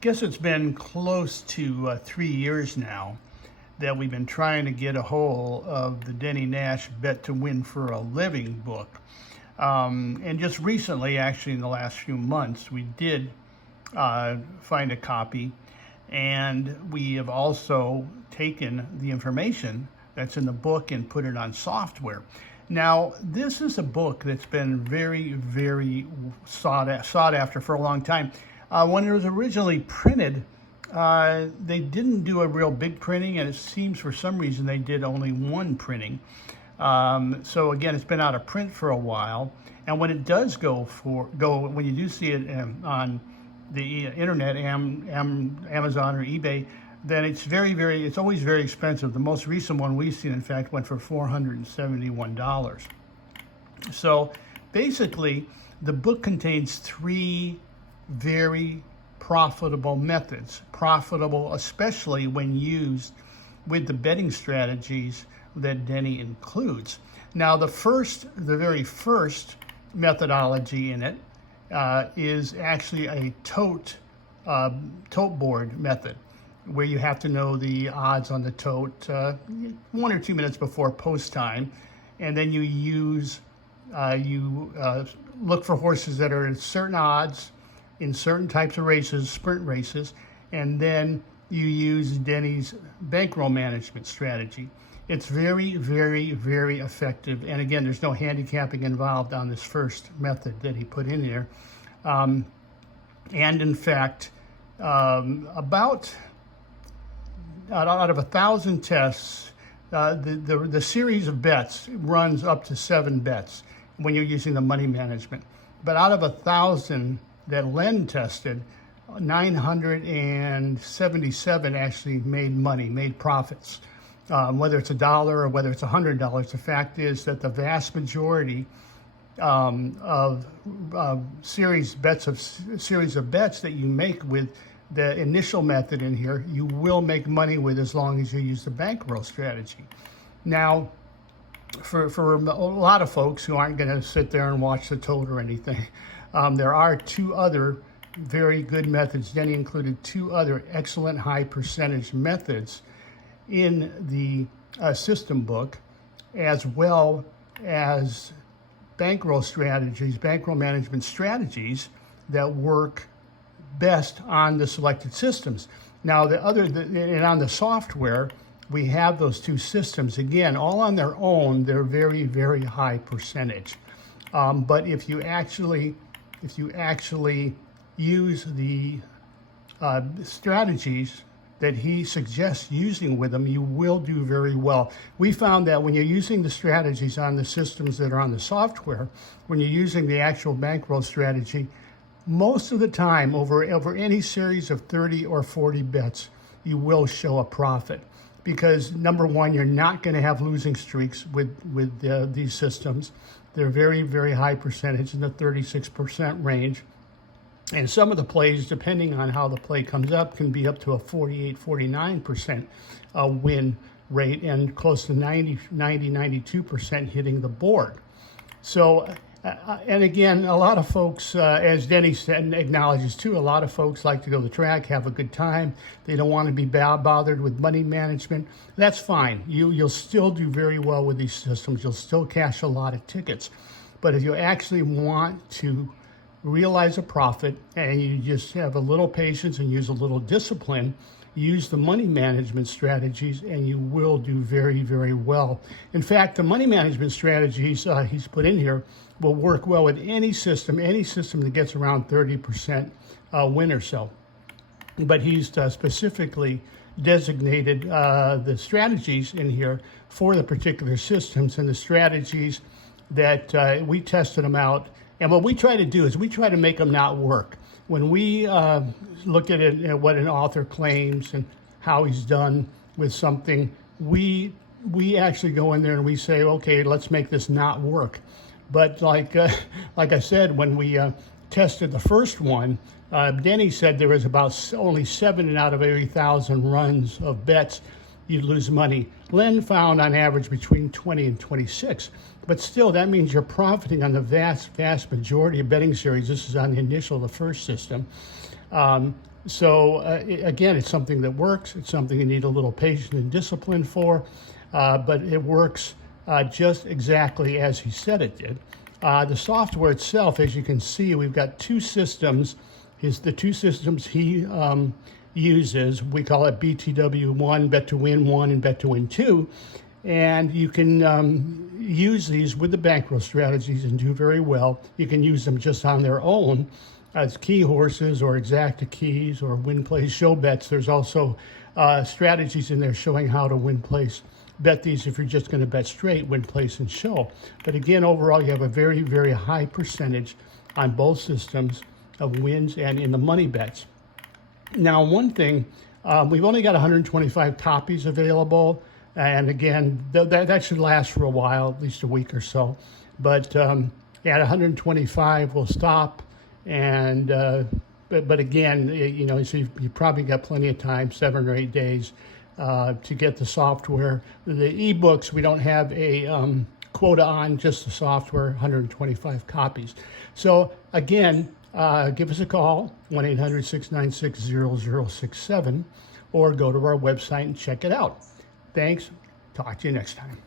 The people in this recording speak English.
Guess it's been close to 3 years now that we've been trying to get a hold of the Denny Nash Bet to Win for a Living book. And just recently, actually in the last few months, we did find a copy, and we have also taken the information that's in the book and put it on software. Now, this is a book that's been very, very sought after for a long time. When it was originally printed, they didn't do a real big printing, and it seems for some reason they did only one printing. So again, it's been out of print for a while, and when it does when you do see it on the internet, Amazon or eBay, then it's it's always very expensive. The most recent one we've seen, in fact, went for $471. So basically, the book contains three very profitable methods, profitable especially when used with the betting strategies that Denny includes. Now, the very first methodology in it is actually a tote board method, where you have to know the odds on the tote 1 or 2 minutes before post time, and then you look for horses that are at certain odds in certain types of races, sprint races, and then you use Denny's bankroll management strategy. It's very, very, very effective. And again, there's no handicapping involved on this first method that he put in there. And in fact, about out of 1,000 tests, the series of bets runs up to 7 bets when you're using the money management. But out of 1,000 that Len tested, 977 actually made profits. Whether it's $1 or whether it's $100, the fact is that the vast majority of series of bets that you make with the initial method in here, you will make money with, as long as you use the bankroll strategy. Now, for a lot of folks who aren't going to sit there and watch the tote or anything, there are 2 other very good methods. Denny included 2 other excellent high percentage methods in the system book, as well as bankroll management strategies that work best on the selected systems. Now, and on the software, we have those 2 systems. Again, all on their own, they're very, very high percentage. But if you actually use the strategies that he suggests using with them, you will do very well. We found that when you're using the strategies on the systems that are on the software, when you're using the actual bankroll strategy, most of the time, over any series of 30 or 40 bets, you will show a profit. Because number one, you're not going to have losing streaks with these systems. They're very, very high percentage, in the 36% range. And some of the plays, depending on how the play comes up, can be up to a 48, 49% win rate, and close to 92% hitting the board. So, and again, a lot of folks, as Denny said and acknowledges too, a lot of folks like to go to the track, have a good time. They don't want to be bothered with money management. That's fine. You'll still do very well with these systems. You'll still cash a lot of tickets. But if you actually want to realize a profit, and you just have a little patience and use a little discipline, use the money management strategies, and you will do very, very well. In fact, the money management strategies he's put in here will work well with any system that gets around 30% win or so. But he's specifically designated the strategies in here for the particular systems, and the strategies that we tested them out. And what we try to do is we try to make them not work. When we look at it, what an author claims and how he's done with something, we actually go in there and we say, okay, let's make this not work. But like I said, when we tested the first one, Denny said there was about only 7 out of every 1,000 runs of bets you'd lose money. Len found on average between 20 and 26. But still, that means you're profiting on the vast, vast majority of betting series. This is on the initial, the first system. Again, it's something that works. It's something you need a little patience and discipline for, but it works just exactly as he said it did. The software itself, as you can see, we've got two systems. The two systems he uses, we call it BTW1, Bet to Win 1 and Bet to Win 2. And you can use these with the bankroll strategies and do very well. You can use them just on their own as key horses or exacta keys or win place show bets. There's also strategies in there showing how to win place bet these if you're just going to bet straight, win place and show. But again, overall, you have a very, very high percentage on both systems of wins and in the money bets. Now, one thing, we've only got 125 copies available. And again, that should last for a while, at least a week or so. But at 125, we'll stop. And but again, you know, so you've probably got plenty of time, 7 or 8 days, to get the software. The ebooks, we don't have a quota on, just the software, 125 copies. So again, give us a call, 1-800-696-0067, or go to our website and check it out. Thanks. Talk to you next time.